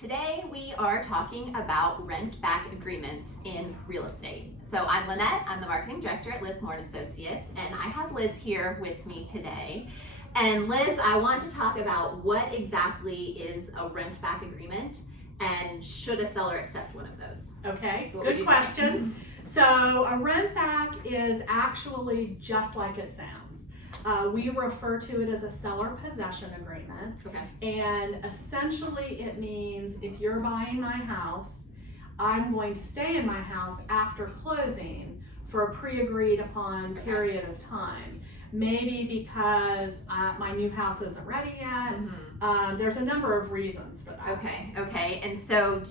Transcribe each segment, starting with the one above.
Today we are talking about rent-back agreements in real estate. So I'm Lynette, I'm the marketing director at Liz Moore & Associates, and I have Liz here with me today. And Liz, I want to talk about what exactly is a rent-back agreement and should a seller accept one of those? Okay, So good question. So a rent back is actually just like it sounds. We refer to it as a seller possession agreement. Okay. And essentially it means if you're buying my house, I'm going to stay in my house after closing for a pre-agreed upon period of time. Maybe because my new house isn't ready yet. Mm-hmm. There's a number of reasons for that. Okay. And so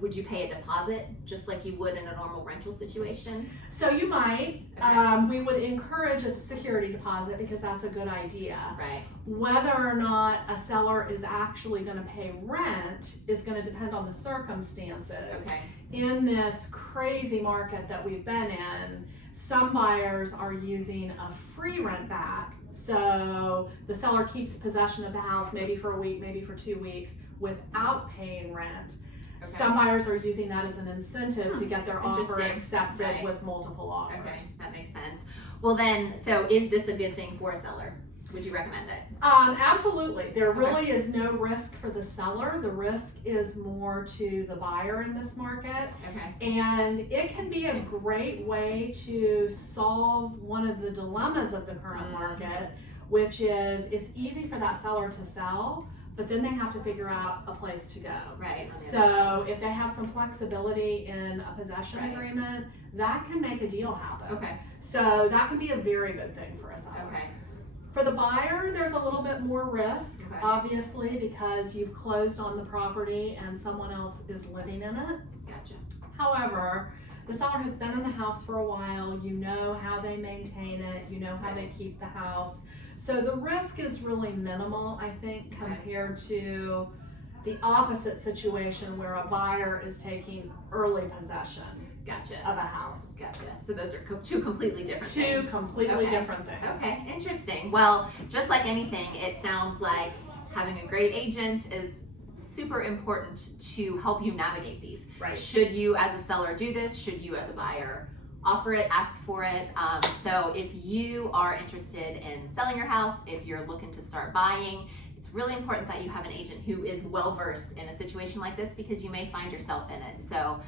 would you pay a deposit just like you would in a normal rental situation? So you might. Okay. We would encourage a security deposit because that's a good idea. Right. Whether or not a seller is actually going to pay rent is going to depend on the circumstances. Okay. In this crazy market that we've been in, some buyers are using a free rent back. So the seller keeps possession of the house maybe for a week, maybe for 2 weeks without paying rent. Okay. Some buyers are using that as an incentive to get their offer Interesting. accepted Right. with multiple offers. Okay, that makes sense. Well then, so is this a good thing for a seller? Would you recommend it? Absolutely. There really is no risk for the seller. The risk is more to the buyer in this market. Okay. And it can be a great way to solve one of the dilemmas of the current market, which is it's easy for that seller to sell, but then they have to figure out a place to go. Right. So if they have some flexibility in a possession agreement, that can make a deal happen. Okay. So that can be a very good thing for a seller. Okay. For the buyer, there's a little bit more risk, Okay. obviously, because you've closed on the property and someone else is living in it. Gotcha. However, the seller has been in the house for a while, you know how they maintain it, you know how they keep the house. So the risk is really minimal, I think, compared to the opposite situation where a buyer is taking early possession Gotcha. of a house. Gotcha. So those are two completely different Two things. completely Okay. different things. Okay, interesting. Well, just like anything, it sounds like having a great agent is super important to help you navigate these. Right. Should you as a seller do this? Should you as a buyer offer it, ask for it? So if you are interested in selling your house, if you're looking to start buying, it's really important that you have an agent who is well-versed in a situation like this because you may find yourself in it. So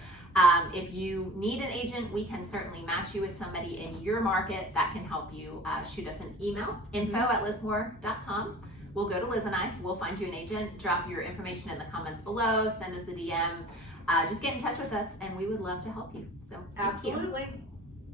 if you need an agent, we can certainly match you with somebody in your market that can help you. Shoot us an email, info@lizmore.com. We'll go to Liz and we'll find you an agent, drop your information in the comments below, send us a DM. Just get in touch with us and we would love to help you. So thank you. Absolutely.